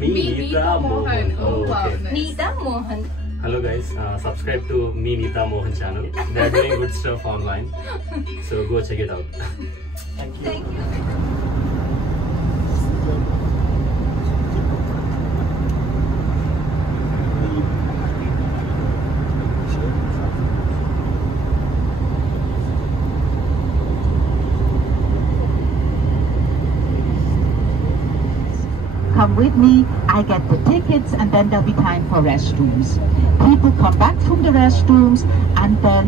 Neeta Mohan. Oh, wow. Okay. Neeta Mohan. Hello guys, subscribe to me Neeta Mohan channel. They are doing good stuff online, so go check it out. Thank you. Come with me, I get the tickets and then there'll be time for restrooms. People come back from the restrooms and then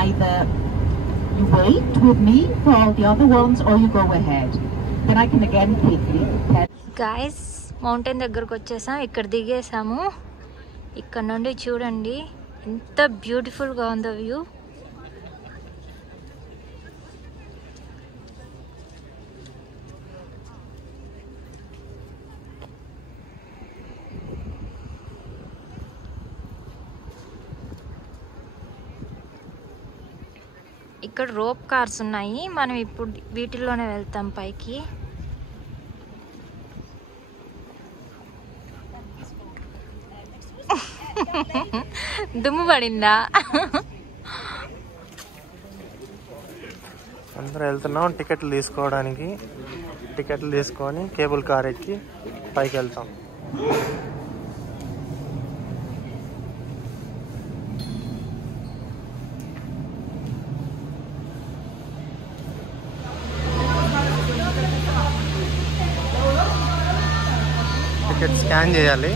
either you wait with me for all the other ones or you go ahead. Then I can again quickly tell. Guys, mountain దగ్గరకు వచ్చేసాం. ఇక్కడ దిగేసాము. ఇక్కడ నుండి చూడండి ఎంత బ్యూటిఫుల్గా ఉందో view. ఇక్కడ రోప్ కార్స్ ఉన్నాయి. మనం ఇప్పుడు వీటిల్లోనే వెళ్తాం పైకి. దుమ్ము పడిందా? అందరూ వెళ్తున్నాం టికెట్లు తీసుకోవడానికి. టికెట్లు తీసుకొని కేబుల్ కార్ ఎక్కి పైకి వెళ్తాం. టికెట్ స్కాన్ చేయాలి.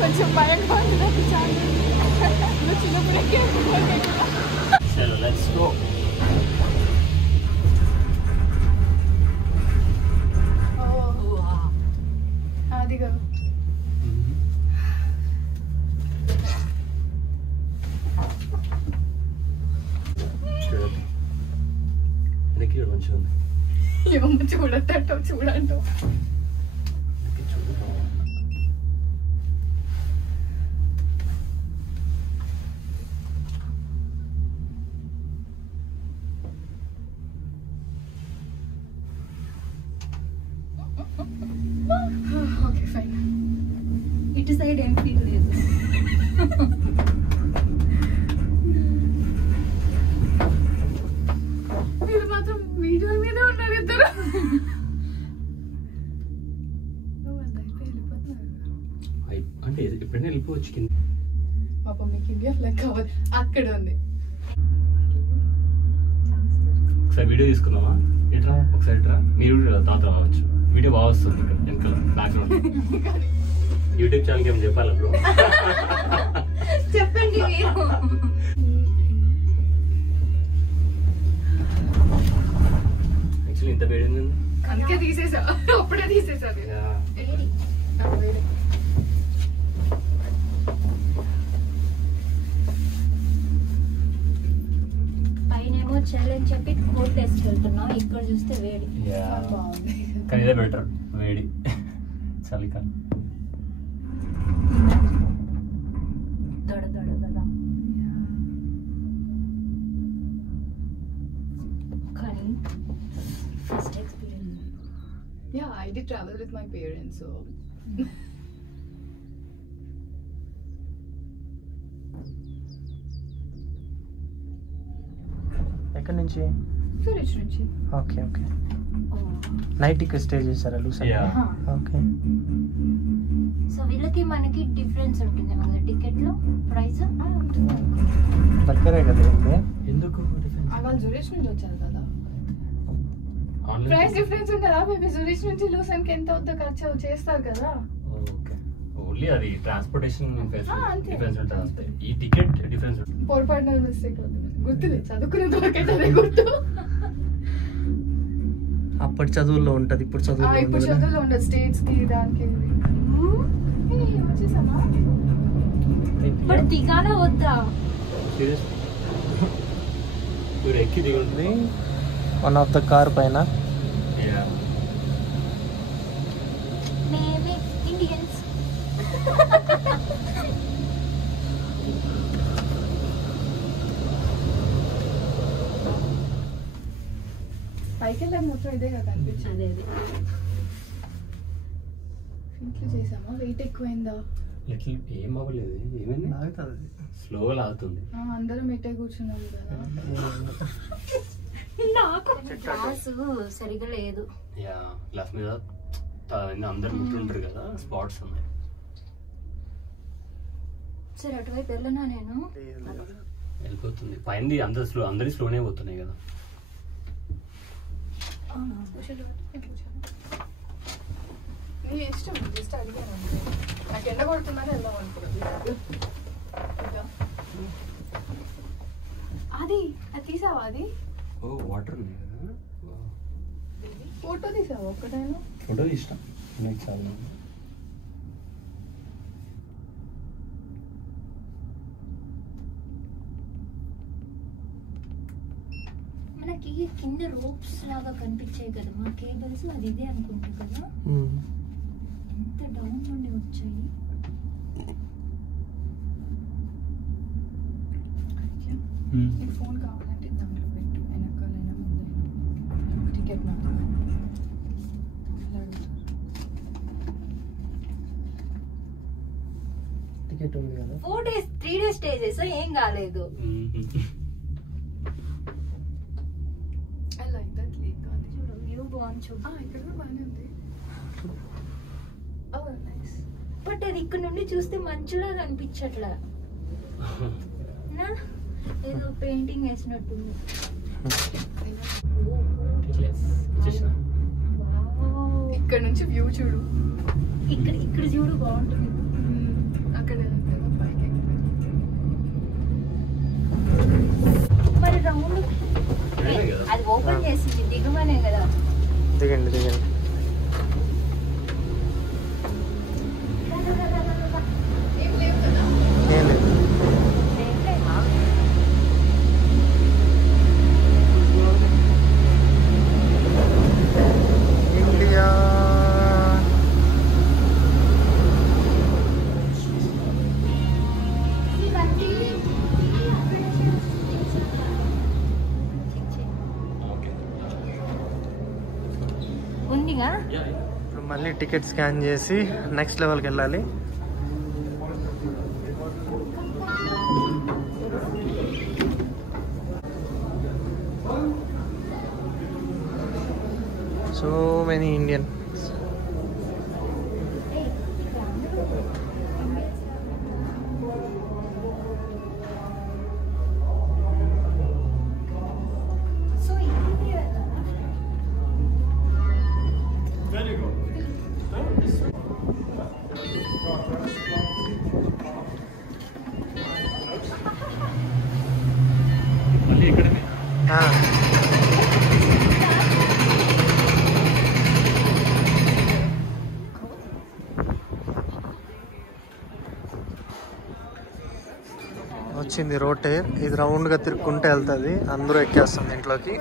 కొంచెం భయంగా ఉంది. Chalo, let's go. అదిగో చూడండి, వెనక్కి చూడు, మంచిగా ఉంది. ఏమో చూడటట్టు చూడండి. Okay fine. ఇటు సైడ్ ఏం ఫీల్ లేదు. మీరు మాత్రం వీడియో మీద ఉన్నారు ఇద్దరు. అంటే ఎప్పుడైనా వెళ్ళిపోవచ్చు కింద. పాపం మీకు ఇండియా ఫ్లాగ్ కావాలి. అక్కడ ఉంది. ఒకసారి వీడియో తీసుకుందామా? ఇట్రా ఒకసారి ఇట్రా. మీరు కూడా తాత రావచ్చు. వీడియో బాగా వస్తుంది ఇక్కడ వెనకాల బ్యాక్గ్రౌండ్. యూట్యూబ్ ఛానల్కి ఏమైనా చెప్పాలా బ్రో? చెప్పండి మీరు. యాక్చువల్లీ ఇంత వేడి ఉంది. అందుకే తీసేసా. అప్పుడే తీసేసారు. పైనేమో ఛాలెంజ్ చెప్పి కోట్ వేసి వెళ్తున్నాం. ఇక్కడ చూస్తే వేడి. బాగుంది. కానీ ఇదే బెటర్, వేడి చలికాలం. దడ దడ దడ. కానీ first experience. Yeah, I did travel with my parents, so ఎక్కడి నుంచి? Zurich నుంచి. Okay okay. నైట్ ఇక్కడ స్టే చేశారా లూసన్? ఓకే. సో వీళ్ళకి మనకి డిఫరెన్స్ ఉంటుంది కదా టికెట్ లో ప్రైస్. దగ్గరే కదా ఉంది. ఎందుకు డిఫరెన్స్? వాళ్ళు జూరిచ్ నుంచి వచ్చారు కదా. ప్రైస్ డిఫరెన్స్ ఉంటుందా? మేబీ జూరిచ్ నుంచి లూసన్ కి ఎంత అవుతుందో ఖర్చు చేస్తారు కదా. ఓకే, ఓన్లీ అది ట్రాన్స్పోర్టేషన్ అంతే. డిఫరెన్స్ ఉంటుంది అంతే. ఈ టికెట్ డిఫరెన్స్ ఉంటుంది. పొరపాటున మిస్టేక్ అవుతుంది. గుర్తులేదు, చదువుకునేంత వరకైతే అదే గుర్తు. అప్పటి చదువుల్లో ఉంటది, ఇప్పుడు ఇప్పుడు చదువులో ఉండదు. స్టేట్స్ కి దానికి వచ్చేసామా? ఇప్పుడు దిగానా వద్దా? మీరు ఎక్కి దిగుంటుంది. వన్ ఆఫ్ ద కార్ పైన మేమే ఇండియన్స్. పైకి వెళ్ళాక మొత్తం ఇదే కదా కనిపించింది. అదే ఇంట్లో చేసామా? వెయిట్ ఎక్కువైందా? లిటిల్ ఏం అవ్వలేదు. ఏమైంది? స్లోగా లాగుతుంది. అందరం ఎట్టే కూర్చున్నాం కదా. నాకు గ్లాసు సరిగా లేదు. యా గ్లాస్ మీద అందరు ముట్టుంటారు కదా, స్పాట్స్ ఉన్నాయి. సరే అటువైపు వెళ్ళనా నేను? వెళ్ళిపోతుంది పైన అందరి స్లోనే పోతున్నాయి కదా. నీ ఇష్టం, జస్ట్ అడిగాను అంతే. నాకు ఎండ కొడుతుందని వెళ్దాం అనుకుంటున్నాను. అది తీసావా? అది ఓ వాటర్ ఉన్నాయి కదా. ఫోటో తీసావా ఒక్కటైనా? ఫోటో ఇష్టం నీకు చాలా. మనకి కింద రోప్స్ లాగా కనిపించాయి కదా మా కేబుల్స్, అది ఇదే అనుకుంటా కదా. ఎంత డౌన్ నుండి వచ్చాయి. నీకు ఫోన్ కావాలంటే దాంట్లో పెట్టు, వెనకాలైనా ముందైనా. టికెట్ నాకు టికెట్ ఉంది కదా. 4 days 3 days స్టే చేసా, ఏం కాలేదు. I like that lake. అది చూడు వ్యూ బాగుంది చూడు. ఇక్కడ కూడా బాగానే ఉంది. ఓ నైస్. బట్ అది ఇక్కడ నుండి చూస్తే మంచులా కనిపించట్లా నా, ఏదో పెయింటింగ్ వేసినట్టుంది. ఇక్కడ నుంచి వ్యూ చూడు. ఇక్కడ చూడు బాగుంటుంది. అక్కడ పైకి మరి రౌండ్ అది ఓపెన్ చేసింది, దిగమనే కదా. దిగండి. ఏం లేవు కదా. ఏం లేదు. ఇండియా ఉందిగా. ఇప్పుడు మళ్ళీ టికెట్ స్కాన్ చేసి నెక్స్ట్ లెవెల్కి వెళ్ళాలి. So many Indian. సో ఇది మళ్ళీ ఇక్కడనే. వచ్చింది రోడ్. ఇది రౌండ్గా తిరుక్కుంటే వెళ్తుంది. అందరూ ఎక్కేస్తుంది ఇంట్లోకి.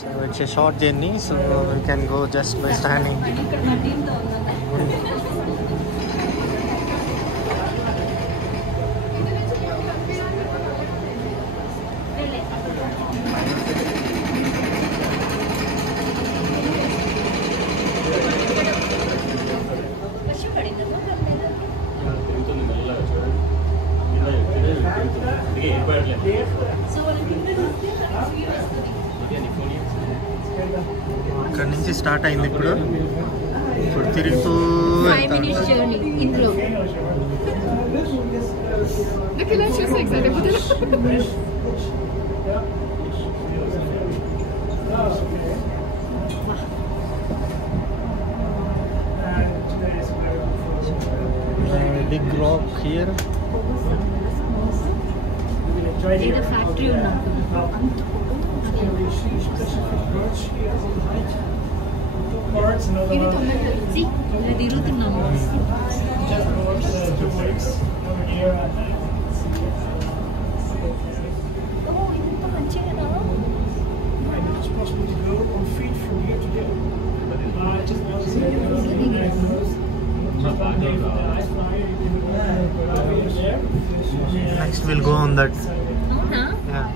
So it's a short journey, so we can go just by standing. తిరుగుతుంది మెల్లగా చూడండి. అందుకే ఏర్పడలేదు. ఇక్కడ నుంచి స్టార్ట్ అయింది. ఇప్పుడు తిరుగుతూ 5 minutes జర్నీ ఇందులో. నాకు ఇలా చూసి ఎక్సైట్ అయిపోతుంది. big rock here. ఏదో ఫ్యాక్టరీ ఉన్నా. ఇది తొందరగా ఇలా తిరుగుతున్నాము. ఇంత మంచిగా Next we'll go on that. అవునా? Yeah.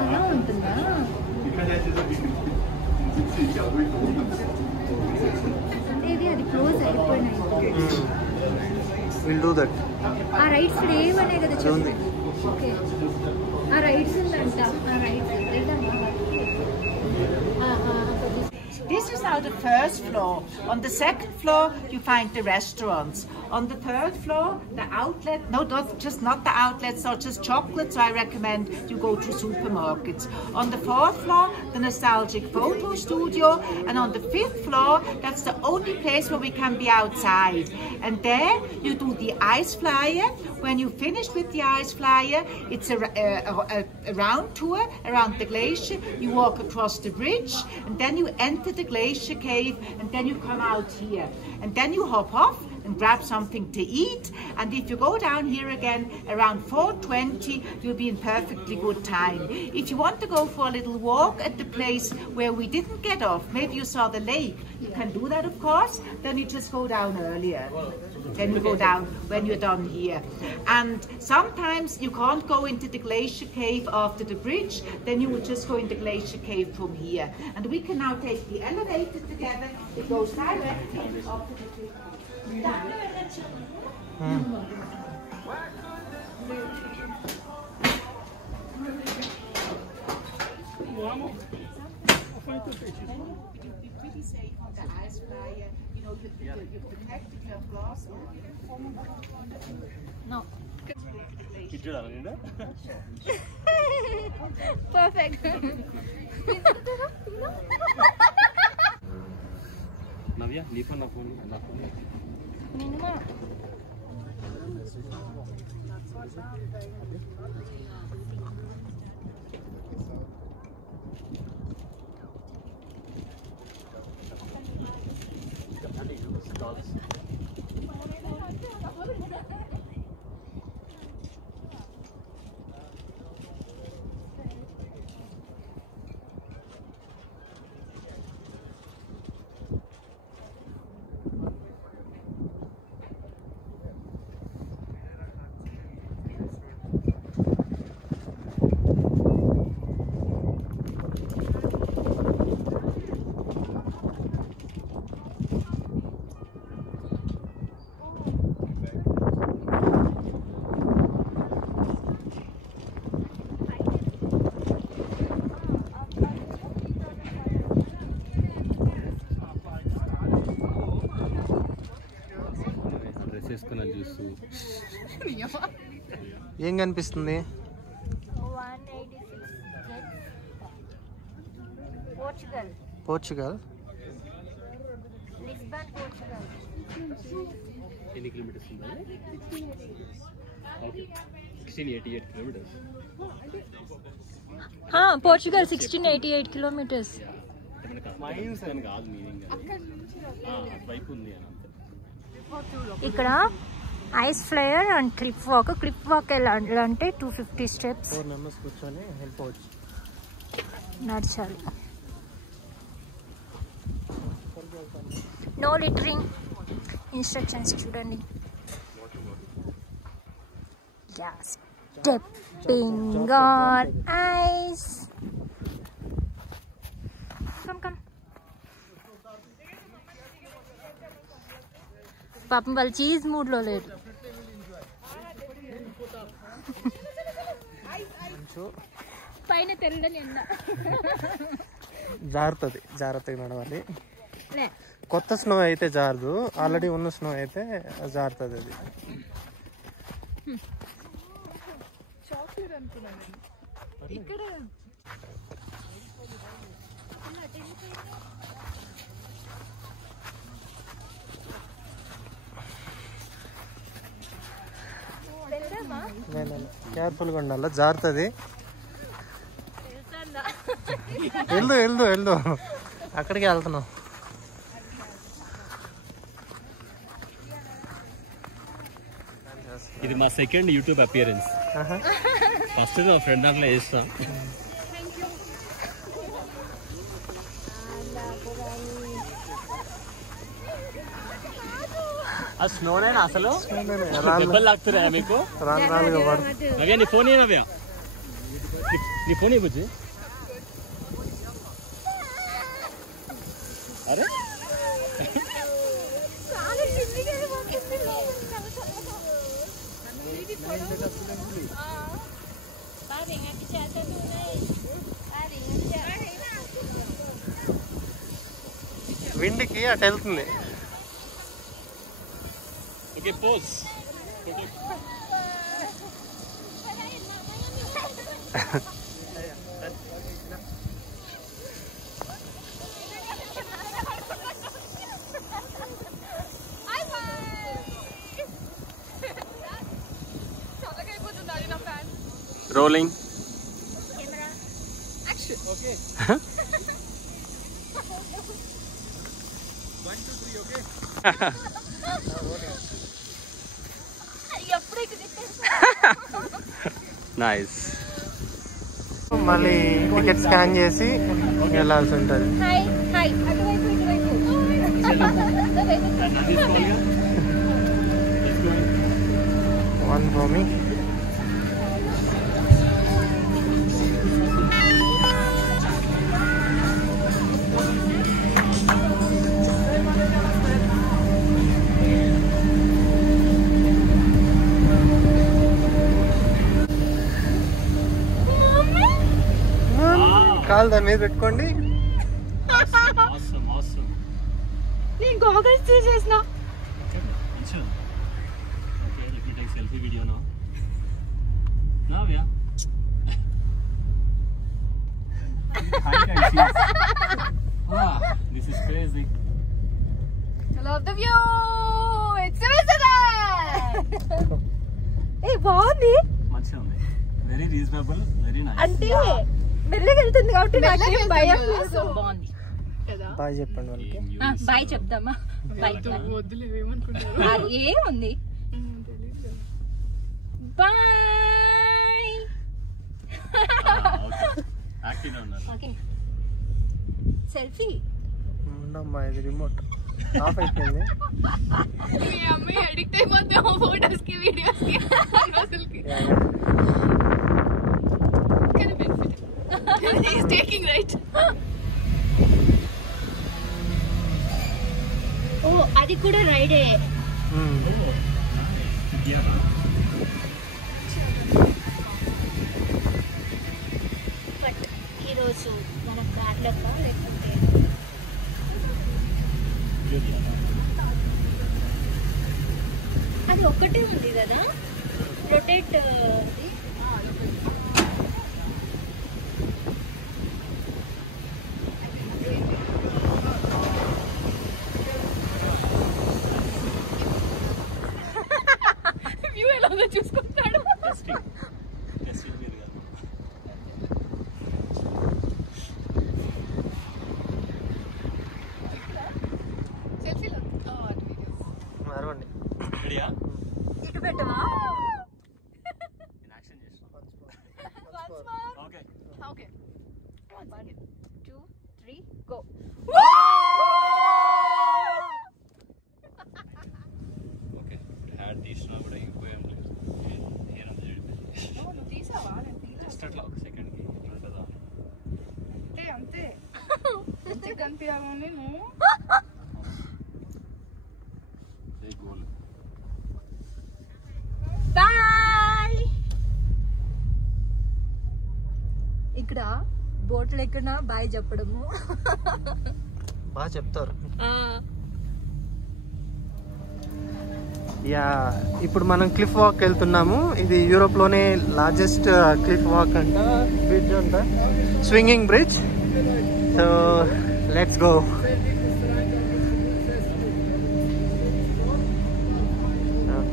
అలా ఉంటుందా? అంటే అది క్లోజ్ అయిపోయినాయి. We'll do that. ఆ రైట్స్ ఏమనే కదా చెప్పండి. ఓకే ఆ రైట్స్ ఉందంట. ఆ rights This is now the first floor. On the second floor, you find the restaurants. On the third floor, the outlet. No, not the outlets, not just chocolates. So I recommend you go to supermarkets. On the fourth floor, the nostalgic photo studio. And on the fifth floor, that's the only place where we can be outside. And there, you do the ice flyer. When you finish with the ice flyer, it's a round tour around the glacier. You walk across the bridge, and then you enter the glacier cave, and then you come out here. And then you hop off and grab something to eat. And if you go down here again around 4:20, you'll be in perfectly good time. If you want to go for a little walk at the place where we didn't get off, maybe you saw the lake, you can do that of course, then you just go down earlier. Then you go down when you're done here. And sometimes you can't go into the glacier cave after the bridge, then you would just go in the glacier cave from here. And we can now take the elevator together. It goes directly up to the cliff. Be pretty safe on the ice flyer. You know, you protected your glass. No. చూడాలి నేను Perfect. నవ్య నీ phone నా phone Minimum. చేసుకున్నాను చూస్తూ ఏం కనిపిస్తుంది? 186 Portugal. Portugal. Lisbon, Portugal. ఎన్ని kilometres ఉందా? Okay 1688 kilometres. Portugal 1688 kilometers. Mines అని కాదు మీనింగ్ అటువైపు ఉంది అని అంతే. ఇక్కడ ice flyer and clip walk ఎలా అంటే 250 స్టెప్స్ 4 మెంబర్స్ కూర్చొని వెళ్ళిపోవచ్చు. నడచాలి. నో లిటరింగ్ ఇన్స్ట్రక్షన్స్ చూడండి. Stepping on ice. కమ్ పాపం వాళ్ళు చీజ్ మూడ్లో లేరు. పైన తెల్లని ఎండ. జాగ్రత్తగా నడవాలి. కొత్త స్నో అయితే జారదు, ఆల్రెడీ ఉన్న స్నో అయితే జారుతుంది. అది ఇక్కడ వెళ్దాం. కేర్ఫుల్గా ఉండాలి, జారుతుంది. వెళ్దు అక్కడికి వెళ్తున్నాం. ఇది మా సెకండ్ యూట్యూబ్ అపియరెన్స్. ఫస్ట్ నా ఫ్రెండ్ అట్లా చేస్తాం. ఆ స్నోనేనా అసలు? దెబ్బలు లాగుతున్నాయా మీకు? నవ్య నీ ఫోన్ నవ్య, నీ ఫోన్ బుజ్జి. అరే విండ్కి అటు వెళ్తుంది. Okay pose. Rolling. Okay 1 2 3 okay. Nice. మళ్ళీ టికెట్ స్కాన్ చేసి వెళ్ళాల్సి ఉంటుంది. One for me. కాలు దాని మీద పెట్టుకోండి. నేను గోగల్స్ తీసేసిన. సెల్ఫీ వీడియోనా నవ్య? This is crazy. I love the view. It's Switzerland. ఏ బాగుంది, మంచిగా ఉంది. Very reasonable, very nice. అంటే మెల్లగా వెళ్తుంది కాబట్టి నాకేం భయం లేదు. బాగుంది కదా. బాయ్ చెప్పండి వాళ్ళకి. బాయ్ చెప్దామా? బాయ్ వద్దులే, ఏమనుకుంటారు. అది ఏముంది. బాయ్. యాక్టివ్గా ఉన్నారు. సెల్ఫీ ఉండమ్మా, ఇది రిమోట్ ఆఫ్ అయిపోయింది. మీ అమ్మాయి అడిక్ట్ అయిపోతాం ఫోటోస్ కి, వీడియోస్ కి, అసలుకి. కానీ benefit he is taking right. ఓ అది కూడా రైడే. బట్ ఈరోజు మనం కార్లెక్క లేకపోతే అది ఒక్కటే ఉంది కదా రొటేట్. వ్యూ ఎలా ఉందో చూసుకుంటాడు. సెల్ఫీలో మరవండి. ఇటు పెట్టవా? Okay okay 1 2 3 go. Okay had తీసినా కూడా ఇంకోం లేదు. ఏనంత చెడిపోయింది. నువ్వు తీసావా? నేను తీసా. జస్ట్ అట్లా ఒక సెకండ్కి ఉంటుందా? అంతే అంతే కనిపించాలని నువ్వు. గోల్. బాయ్. ఇక్కడ బోట్లు ఎక్కడ బాయ్ చెప్పడము బాగా చెప్తారు. యా, ఇప్పుడు మనం క్లిఫ్ వాక్ వెళ్తున్నాము. ఇది యూరోప్ లోనే లార్జెస్ట్ క్లిఫ్ వాక్ అంట, బ్రిడ్జ్ అంట, swinging bridge. So let's go.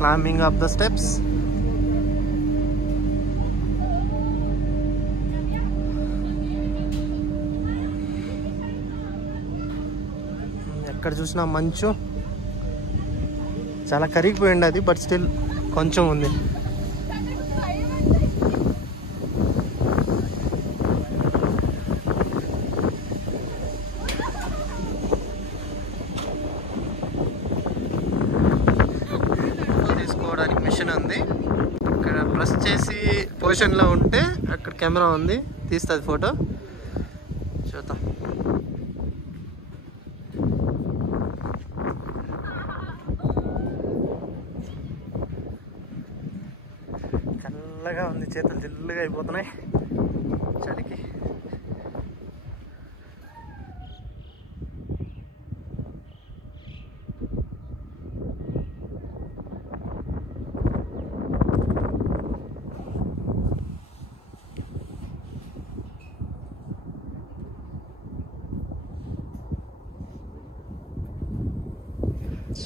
climbing up the steps. ఎక్కడ చూసినా మంచు, చాలా కరిగిపోయింది అది, బట్ స్టిల్ కొంచెం ఉంది. తీసుకోవడానికి మిషన్ ఉంది, ఇక్కడ ప్రెస్ చేసి పొజిషన్లో ఉంటే అక్కడ కెమెరా ఉంది, తీస్తుంది ఫోటో. చూద్దాం. చల్లగా ఉంది, చేతులు జిల్లుగా అయిపోతున్నాయి చలికి.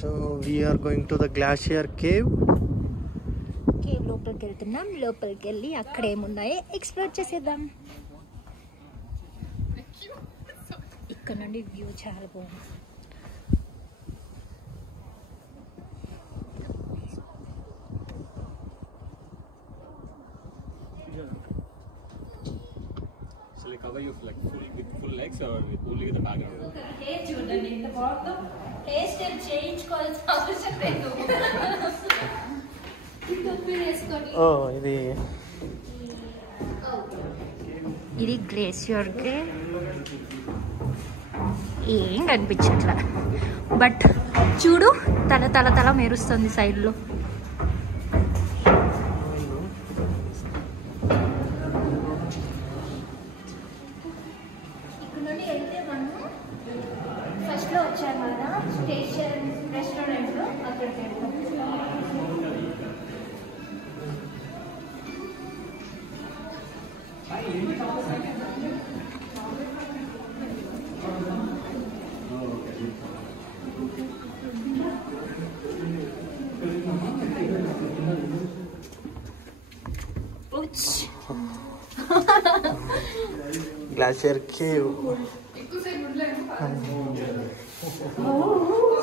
So we are going to the glacier cave. Cave లోపలికి వెళ్తున్నాం. లోపలికి వెళ్ళి అక్కడ ఏమున్నాయో ఎక్స్ప్లోర్ చేసేద్దాం. ఇక్కడ నుండి వ్యూ చాలా బాగుంది. Shall I cover you like full legs or only the background? Hair చూడండి ఎంత బాగుందో. హెయిర్ స్టైల్ చేయించుకోవాల్సిన అవసరం లేదు. ఇది గ్లేసియర్ కేవ్. ఏం కనిపించట్లా, బట్ చూడు తల తల తల మెరుస్తుంది సైడ్లో. ఇక్కడ నుండి వెళ్తే మనం ఫస్ట్లో వచ్చాము కదా స్టేషన్ రెస్టారెంట్లో, అక్కడికి వెళ్తాం. గ్లాషియర్ కేవ్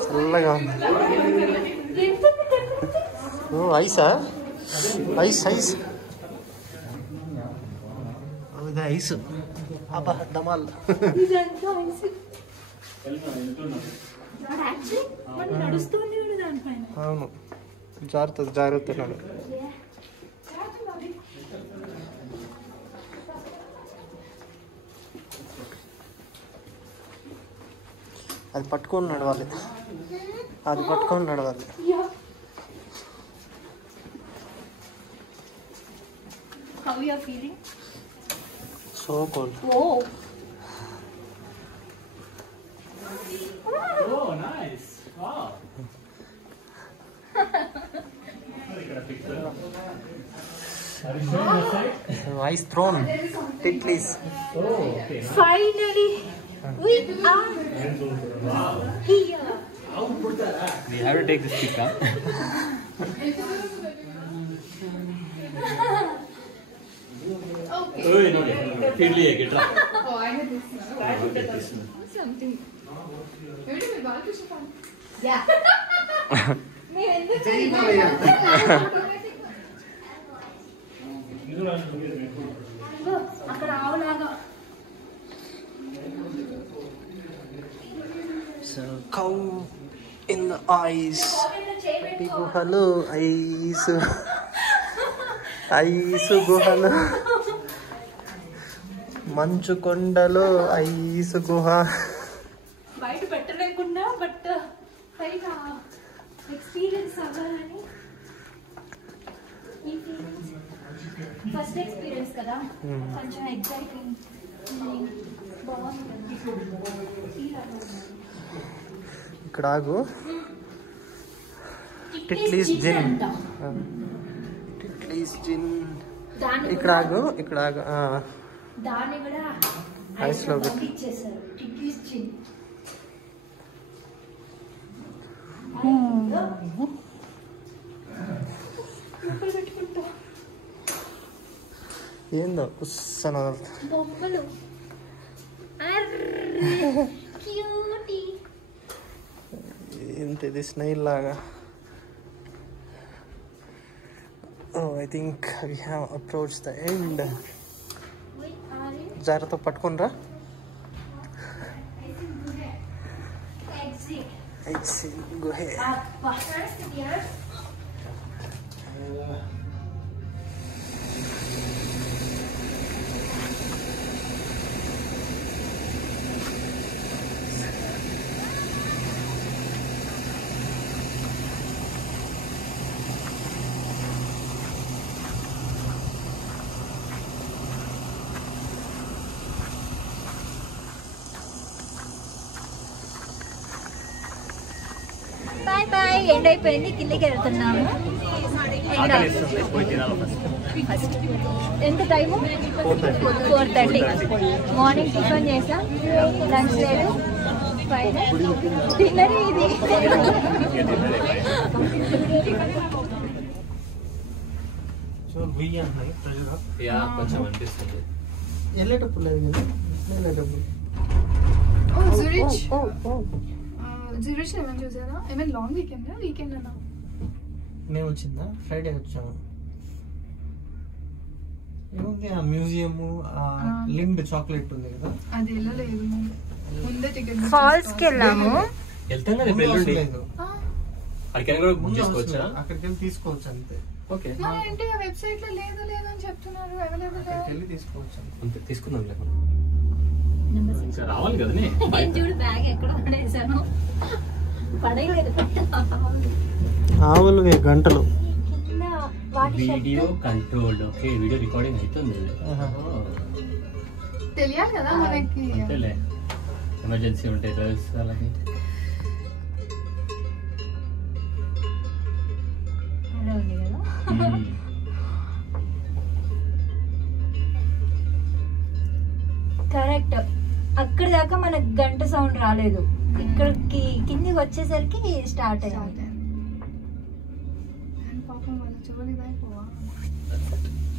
చల్లగా ఉంది. ఓ ఐసా, ఐస్ ఐస్, ఇది ఐస్. అబ్బా దమాల్. అవును, జాగ్రత్త జాగ్రత్త. అది పట్టుకొని నడవాలి, అది పట్టుకొని నడవాలి. How you are feeling? So cold. Oh. Oh, nice. Wow. Ice thrown. Tittlies. Oh, okay. Finally, we are here. We have to take this pic up. Oh, no, no. Fiddly, get up. Oh, I had this. Get this. Something. Maybe my Balakrishna fan. Yeah. మేము ఎందుకు అక్కడ ఆవులాగా. So cow in the ice. గుహలు ice, ice గుహలు, మంచు కొండలు, ice గుహ. బయట పెట్టలేకుండా but పైన ఎక్స్పీరియన్స్ అవ్వాలని. ఈ ఫీలింగ్స్ ఫస్ట్ ఎక్స్పీరియన్స్ కదా, కొంచెం ఎగ్జైటింగ్ బాగుంటుంది. ఇక్కడ ఆగు. టిట్లీస్ జిన్, టిట్లీస్ జిన్. ఇక్కడ ఆగు, ఇక్కడ ఆగు. దాన్ని కూడా ఐస్ లో పెట్టి ఇచ్చేసారు. టిట్లీస్ జిన్. పెట్టుకుంటా ఏందో పుస్తన బొమ్మలు. క్యూటీ. ఏంటి ఇది స్నైల్ లాగా? Oh, I think we have approached the end. జాగ్రత్త పట్టుకునిరా. Exit. Go ahead. Bye bye. End అయిపోయింది, కిందకి వెళ్తున్నాము. ఎంత టైము? 4:30. మార్నింగ్ టిఫిన్ చేసాం, లంచ్ లేదు, డిన్నర్ ఇది. కొంచెం అనిపిస్తుంది వెళ్ళేటప్పుడు లేదు కదా, వెళ్ళేటప్పుడు జూరిచ్ ఏమైనా చూసారా? ఏమైనా లాంగ్ వీకెండ్ అన్నా? మేము వచ్చిందా ఫ్రైడే వచ్చాము. ఏముంది ఆ మ్యూజియం, లింక్డ్ చాక్లెట్ ఉంది కదా, అది వెళ్ళలేదు. ముందే టికెట్ ఫాల్స్ కి వెళ్ళాము. వెళ్తాం కదా ఎల్లుండి. లేదు అక్కడికి కూడా బుక్ చేసుకోవచ్చా? అక్కడికి వెళ్ళి తీసుకోవచ్చు అంతే. ఓకే, ఏంటి ఆ వెబ్సైట్ లో లేదు అని చెప్తున్నారు. అవైలబుల్ అక్కడికి వెళ్ళి తీసుకోవచ్చు అంతే. అంతే తీసుకుందాం. రావాలి కదా చూడు బ్యాగ్ ఎక్కడ పడేసాను, పడేయలేదు. ఆవులు గంటలు video control. Okay, video recording అవుతుంది. తెలియాలి కదా మనకి. అంతేలే, ఎమర్జెన్సీ ఉంటే తెలుసు అలాగే. కరెక్ట్. అక్కడ దాకా మనకు గంట సౌండ్ రాలేదు, ఇక్కడికి కిందికి వచ్చేసరికి స్టార్ట్ అయింది. పాపం వాళ్ళు చూడలేదా?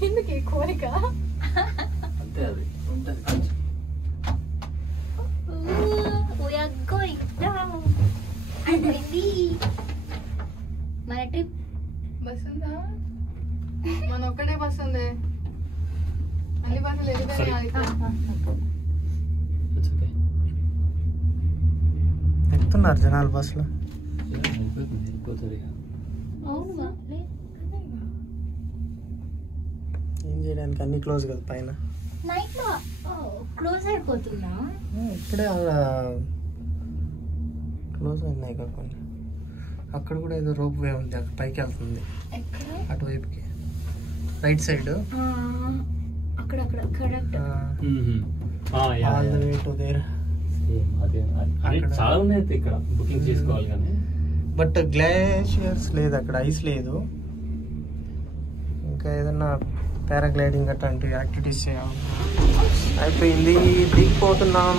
ఎందుకు ఈ కోరిక? అంతే, అది ఉంటుంది. మన ట్రిప్ బస్ ఉందా? మన ఒక్కడే బస్ ఉంది, అన్ని బస్సులు వెళ్ళిపోయినాయి. ఎక్కుతున్నారు జనాలు బస్సులో. ఏం చేయడానికి, అన్ని క్లోజ్ కదా పైన. నైట్ లో క్లోజ్ అయిపోతుందా? ఇప్పుడే క్లోజ్ అయినాయి కాకుండా అక్కడ కూడా ఏదో రోప్ వే ఉంది, అక్కడ పైకి వెళ్తుంది అటువైపుకి, రైట్ సైడ్. అక్కడ correct. All the way to their. చాలా ఉన్నాయి ఇక్కడ, బుకింగ్ చేసుకోవాలి కానీ. బట్ గ్లేషియర్స్ లేదు అక్కడ, ఐస్ లేదు. ఇంకా ఏదన్నా పారాగ్లైడింగ్ అట్లాంటి యాక్టివిటీస్ చేయాలి. అయిపోయింది, దిగిపోతున్నాం.